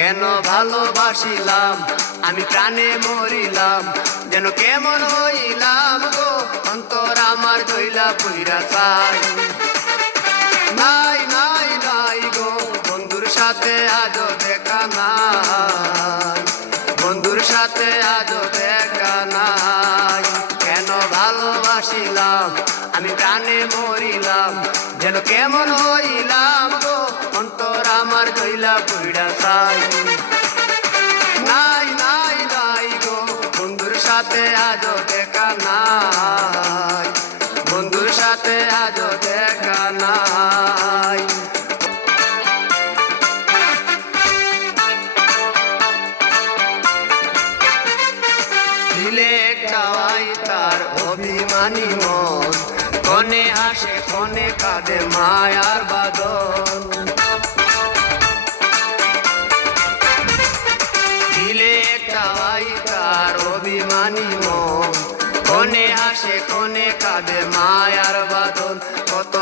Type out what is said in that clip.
কেন ভালোবাসিলাম আমি প্রাণে মরিলাম, যেন কেমন হইলাম গো অন্তর আমার জইলা পুইরা চাই। নাই নাই নাই গো বন্ধুর সাথে আজও দেখা নাই, বন্ধুর সাথে আজও দেখা নাই। কেন ভালোবাসিলাম আমি প্রাণে মরিলাম, যেন কেমন হইলাম গো অন্তর আমার জইলা পুইরা চাই। নাই নাই নাই গো বন্ধুর সাথে আজও দেখা নাই, বন্ধুর সাথে আজও দেখা নাই। দিলে চাওয়াই তার অভিমানী মন, কনে হাসে কনে কাঁদে মায়ার বাদন। দিলে চাওয়াই তার অভিমানী মন, কনে হাসে কনে কাঁদে মায়ার বাদন। কত